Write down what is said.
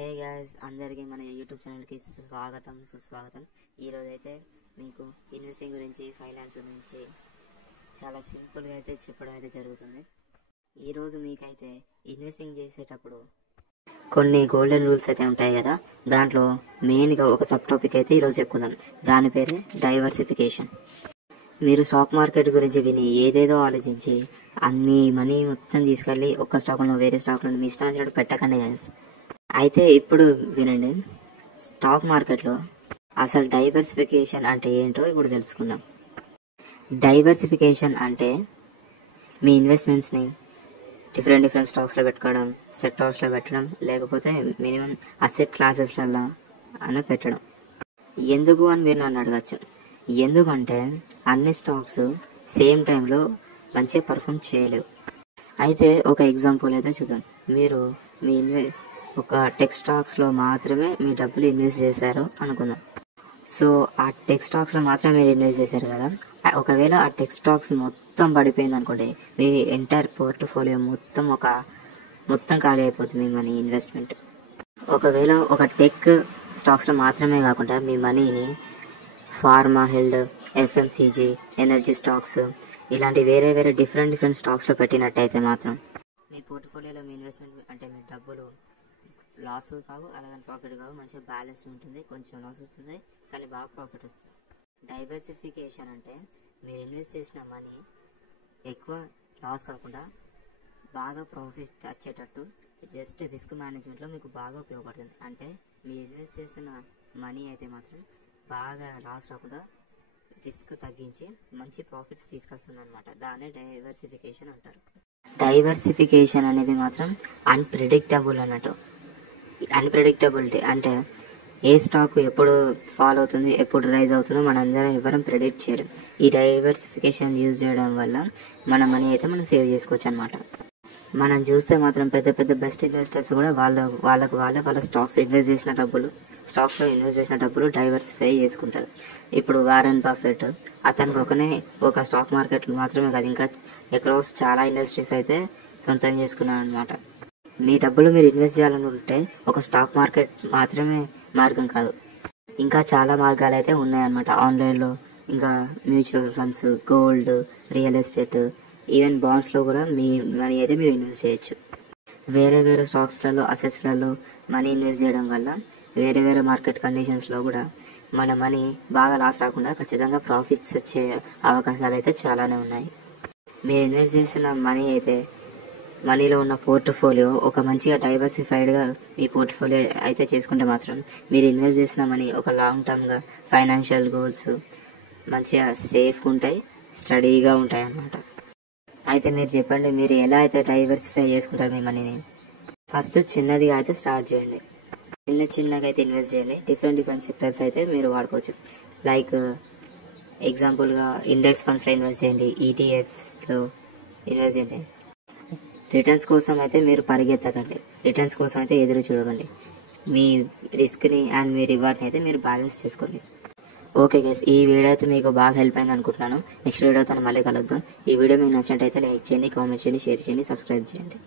Hey guys, అందరికీ మన YouTube ఛానల్కి స్వాగతం సుస్వాగతం. ఈరోజైతే మీకు ఇన్వెస్టింగ్ గురించి, ఫైనాన్స్ గురించి చాలా సింపుల్గా అయితే చెప్పడం అయితే జరుగుతుంది. ఈరోజు మీకైతే ఇన్వెస్టింగ్ చేసేటప్పుడు కొన్ని గోల్డెన్ రూల్స్ అయితే ఉంటాయి కదా, దాంట్లో మెయిన్గా ఒక సబ్ టాపిక్ అయితే ఈరోజు చెప్పుకుందాం. దాని పేరే డైవర్సిఫికేషన్. మీరు స్టాక్ మార్కెట్ గురించి విని ఏదేదో ఆలోచించి మీ మనీ మొత్తం తీసుకెళ్ళి ఒక్క స్టాక్లో వేరే స్టాక్లో మీ ఇష్టం వచ్చినట్టు పెట్టకండి గైస్. అయితే ఇప్పుడు వినండి, స్టాక్ మార్కెట్లో అసలు డైవర్సిఫికేషన్ అంటే ఏంటో ఇప్పుడు తెలుసుకుందాం. డైవర్సిఫికేషన్ అంటే మీ ఇన్వెస్ట్మెంట్స్ని డిఫరెంట్ స్టాక్స్లో పెట్టుకోవడం, సెక్టార్స్లో పెట్టడం, లేకపోతే మినిమం అసెట్ క్లాసెస్లలో అని పెట్టడం. ఎందుకు అని మీరు నన్ను అడగచ్చు. ఎందుకంటే అన్ని స్టాక్స్ సేమ్ టైంలో మంచిగా పర్ఫామ్ చేయలేవు. అయితే ఒక ఎగ్జాంపుల్ అయితే చూద్దాం. మీరు మీ ఒక టెక్ స్టాక్స్లో మాత్రమే మీ డబ్బులు ఇన్వెస్ట్ చేశారు అనుకుందాం. సో ఆ టెక్ స్టాక్స్లో మాత్రమే మీరు ఇన్వెస్ట్ చేశారు కదా. ఒకవేళ ఆ టెక్ స్టాక్స్ మొత్తం పడిపోయింది అనుకోండి, మీ ఎంటైర్ పోర్ట్ఫోలియో మొత్తం ఖాళీ అయిపోతుంది మీ మనీ ఇన్వెస్ట్మెంట్. ఒకవేళ ఒక టెక్ స్టాక్స్లో మాత్రమే కాకుండా మీ మనీని pharma, health, FMCG, energy stocks ఇలాంటి వేరే డిఫరెంట్ స్టాక్స్లో పెట్టినట్టయితే మాత్రం మీ పోర్ట్ఫోలియోలో మీ ఇన్వెస్ట్మెంట్ అంటే మీ డబ్బులు లాస్ కావు, అలాగే ప్రాఫిట్ కావు, మంచిగా బ్యాలెన్స్ ఉంటుంది. కొంచెం లాస్ వస్తుంది కానీ బాగా ప్రాఫిట్ వస్తుంది. డైవర్సిఫికేషన్ అంటే మీరు ఇన్వెస్ట్ చేసిన మనీ ఎక్కువ లాస్ కాకుండా బాగా ప్రాఫిట్ వచ్చేటట్టు జస్ట్ రిస్క్ మేనేజ్మెంట్లో మీకు బాగా ఉపయోగపడుతుంది. అంటే మీరు ఇన్వెస్ట్ చేస్తున్న మనీ అయితే మాత్రం బాగా లాస్ రాకుండా రిస్క్ తగ్గించి మంచి ప్రాఫిట్స్ తీసుకొస్తుంది అనమాట. దాన్నే డైవర్సిఫికేషన్ అంటారు. డైవర్సిఫికేషన్ అనేది మాత్రం అన్ప్రెడిక్టబుల్ అన్నట్టు. అన్ప్రెడిక్టబిలిటీ అంటే ఏ స్టాక్ ఎప్పుడు ఫాల్ అవుతుంది, ఎప్పుడు రైజ్ అవుతుందో మనందరం ఎవరం ప్రెడిక్ట్ చేయలేం. ఈ డైవర్సిఫికేషన్ యూజ్ చేయడం వల్ల మన మనీ అయితే మనం సేవ్ చేసుకోవచ్చు అనమాట. మనం చూస్తే మాత్రం పెద్ద బెస్ట్ ఇన్వెస్టర్స్ కూడా వాళ్ళ స్టాక్స్లో ఇన్వెస్ట్ చేసిన డబ్బులు డైవర్సిఫై చేసుకుంటారు. ఇప్పుడు వారెన్ బఫెట్ అతనికి ఒక స్టాక్ మార్కెట్ మాత్రమే కాదు, ఇంకా అక్రాస్ చాలా ఇండస్ట్రీస్ అయితే సొంతం చేసుకున్నాడు అనమాట. మీ డబ్బులు మీరు ఇన్వెస్ట్ చేయాలనుకుంటే ఒక స్టాక్ మార్కెట్ మాత్రమే మార్గం కాదు, ఇంకా చాలా మార్గాలు అయితే ఉన్నాయన్నమాట. ఆన్లైన్లో ఇంకా mutual funds, gold, real estate, even బాండ్స్లో కూడా మీ మనీ అయితే మీరు ఇన్వెస్ట్ చేయొచ్చు. వేరే స్టాక్స్లలో, అసెట్స్లలో మనీ ఇన్వెస్ట్ చేయడం వల్ల వేరే మార్కెట్ కండిషన్స్లో కూడా మన మనీ బాగా లాస్ రాకుండా ఖచ్చితంగా ప్రాఫిట్స్ వచ్చే అవకాశాలు అయితే చాలానే ఉన్నాయి. మీరు ఇన్వెస్ట్ చేసిన మనీలో ఉన్న పోర్ట్ఫోలియో ఒక మంచిగా డైవర్సిఫైడ్గా మీ పోర్ట్ఫోలియో అయితే చేసుకుంటే మాత్రం మీరు ఇన్వెస్ట్ చేసిన మనీ ఒక లాంగ్ టర్మ్గా ఫైనాన్షియల్ గోల్స్ మంచిగా సేఫ్గా ఉంటాయి, స్టడీగా ఉంటాయి అన్నమాట. అయితే మీరు చెప్పండి, మీరు ఎలా అయితే డైవర్సిఫై చేసుకుంటారు మీ మనీని? ఫస్ట్ చిన్నదిగా అయితే స్టార్ట్ చేయండి. చిన్నగా అయితే ఇన్వెస్ట్ చేయండి. డిఫరెంట్ సెక్టర్స్ అయితే మీరు వాడుకోవచ్చు. లైక్ ఎగ్జాంపుల్గా ఇండెక్స్ ఫండ్స్లో ఇన్వెస్ట్ చేయండి, ఈటీఎఫ్స్లో ఇన్వెస్ట్ చేయండి. రిటర్న్స్ కోసం అయితే మీరు పరిగెత్తకండి, రిటర్న్స్ కోసం అయితే ఎదురు చూడకండి. మీ రిస్క్ని అండ్ మీ రివార్డ్ని అయితే మీరు బ్యాలెన్స్ చేసుకోండి. ఓకే గైస్, ఈ వీడియో అయితే మీకు బాగా హెల్ప్ అయింది అనుకుంటున్నాను. నెక్స్ట్ వీడియోతో మళ్ళీ కలుద్దాం. ఈ వీడియో మీకు నచ్చినట్టయితే లైక్ చేయండి, కామెంట్ చేయండి, షేర్ చేయండి, సబ్స్క్రైబ్ చేయండి.